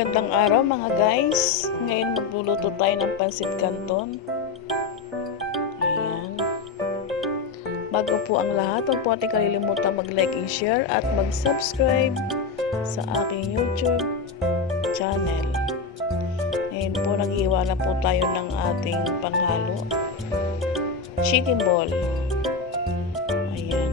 Magandang araw mga guys. Ngayon magluluto tayo ng Pancit Canton. Ayan. Bago po ang lahat, huwag po natin kalilimutan mag-like and share at mag-subscribe sa aking YouTube channel. Ngayon po, nag-iwa na po tayo ng ating panghalo. Chicken ball. Ayan.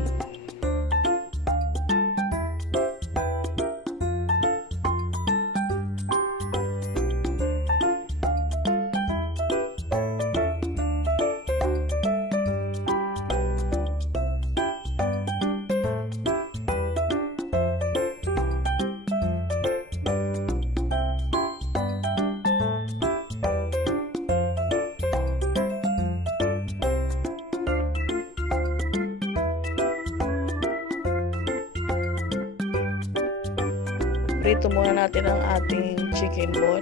Prito muna natin ang ating chicken ball.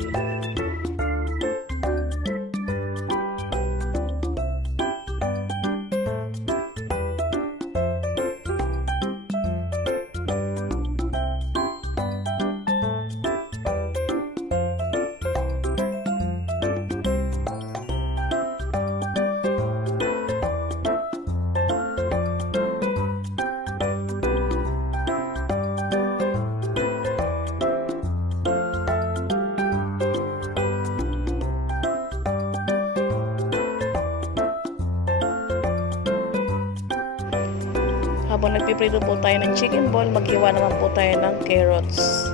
Habang nagpiprito po tayo ng chicken ball, maghiwa naman po tayo ng carrots.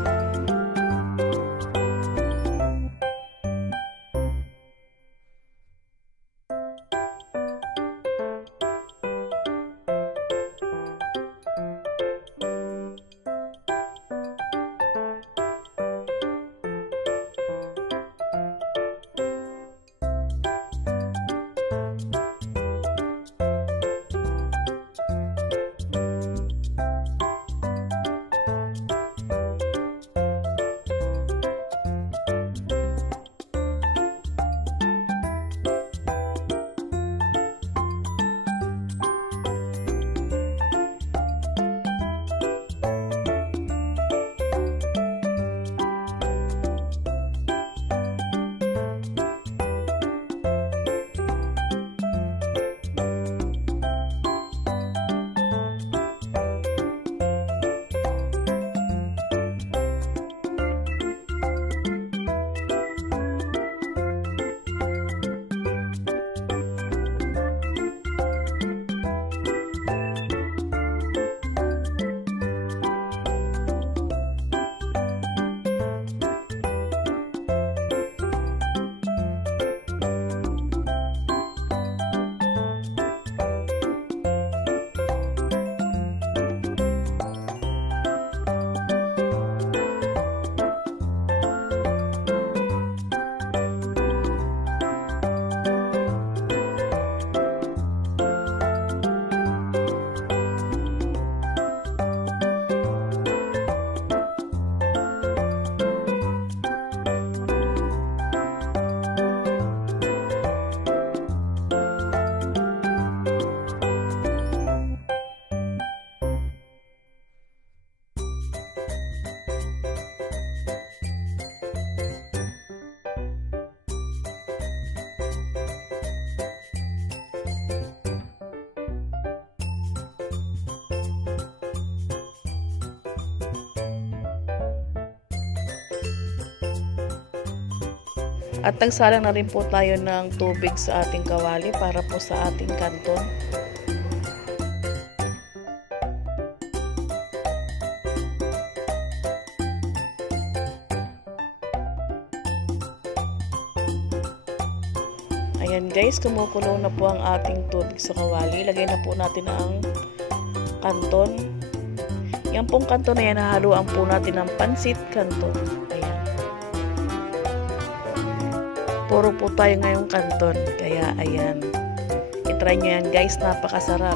At nagsalang na rin po tayo ng tubig sa ating kawali para po sa ating canton. Ayan guys, kumukulo na po ang ating tubig sa kawali. Lagay na po natin ang canton. Yan pong canton na yan, hahaluan po natin ng pancit canton. Ayan. Puro po tayo ngayong canton. Kaya ayan. I-try nyo yan guys. Napakasarap.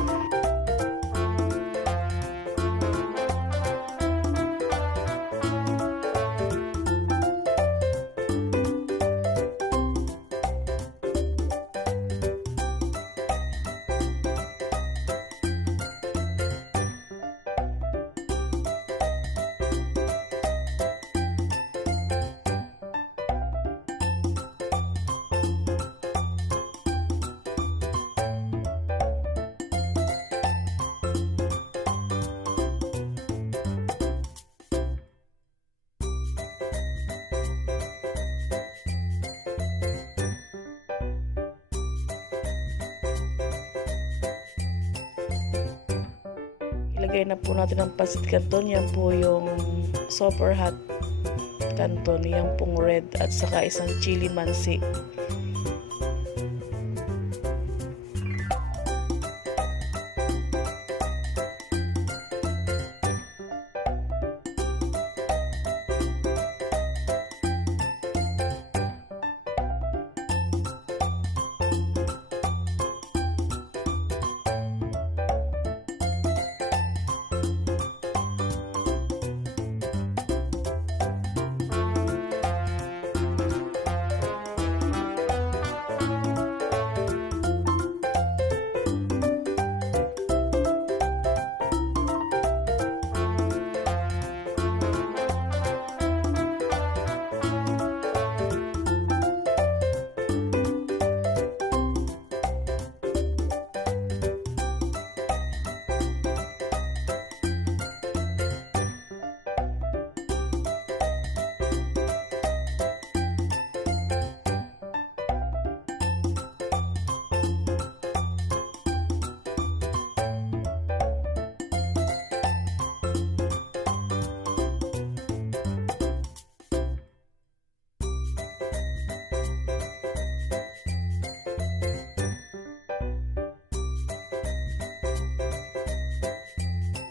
ilagay na po natin ang Pancit Canton. Yan po yung super hot Canton. Yan pong red at saka isang chili mansi.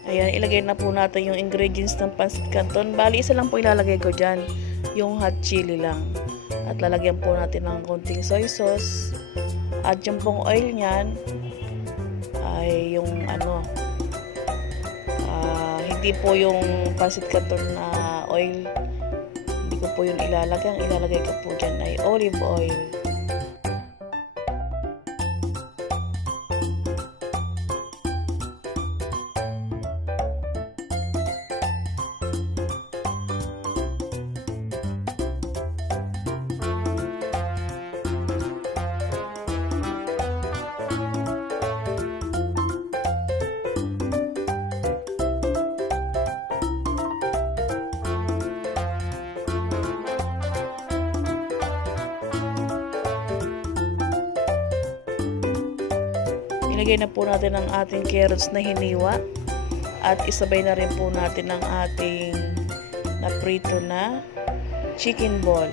Ayan, ilagay na po natin yung ingredients ng Pancit Canton. Bali, isa lang po ilalagay ko dyan. Yung hot chili lang. At lalagyan po natin ng konting soy sauce. At yung pong oil niyan ay yung hindi po yung Pancit Canton na oil. Hindi ko po yun ilalagay. Ang ilalagay ko po dyan ay olive oil. Ilagay na po natin ang ating carrots na hiniwa at isabay na rin po natin ang ating naprito na chicken ball.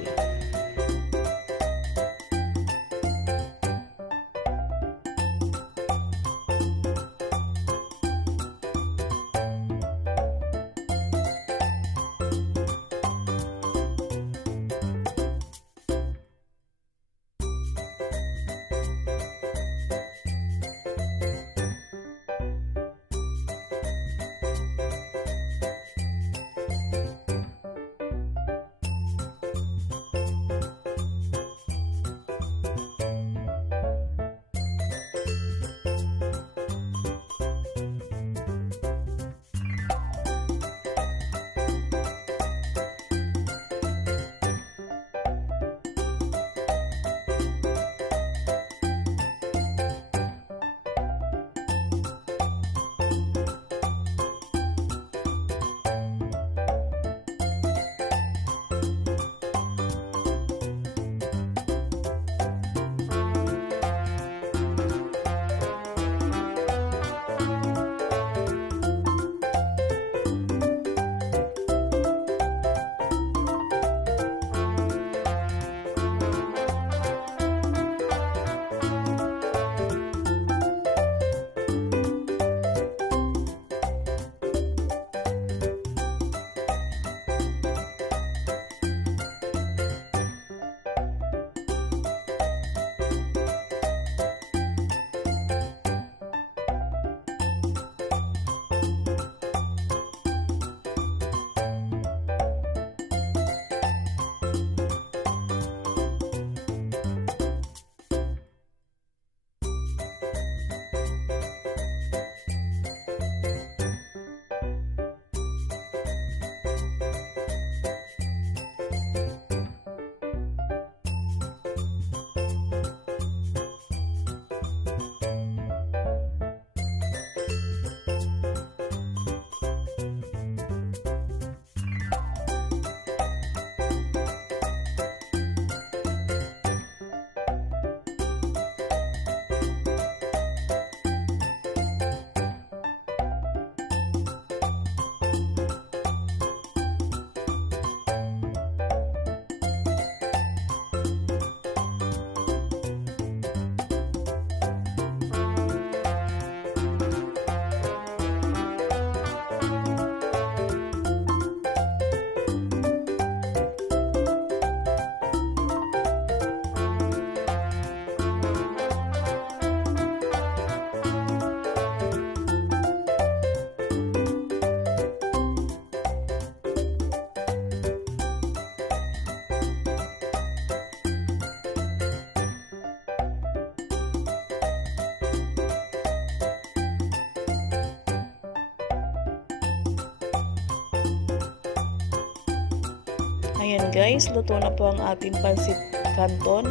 Ayan guys, luto na po ang ating pancit canton.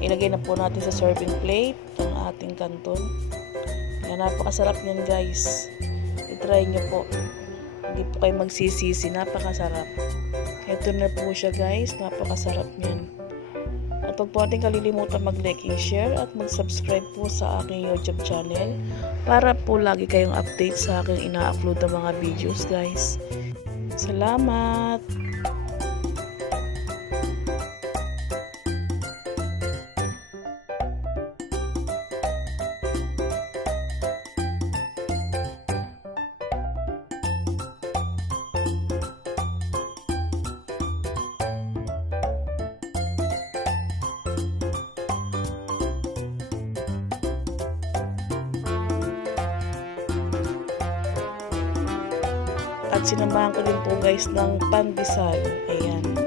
Ilagay na po natin sa serving plate ang ating canton. Ayan, napakasarap yan guys. I-try nyo po. Hindi po kayo magsisisi, napakasarap. Ito na po siya guys, napakasarap niyan. At huwag po natin kalilimutan mag-like and share at mag-subscribe po sa aking YouTube channel para po lagi kayong update sa aking ina-upload na mga videos guys. Salamat! At sinamahan ko din po guys ng pandesal. Ayan.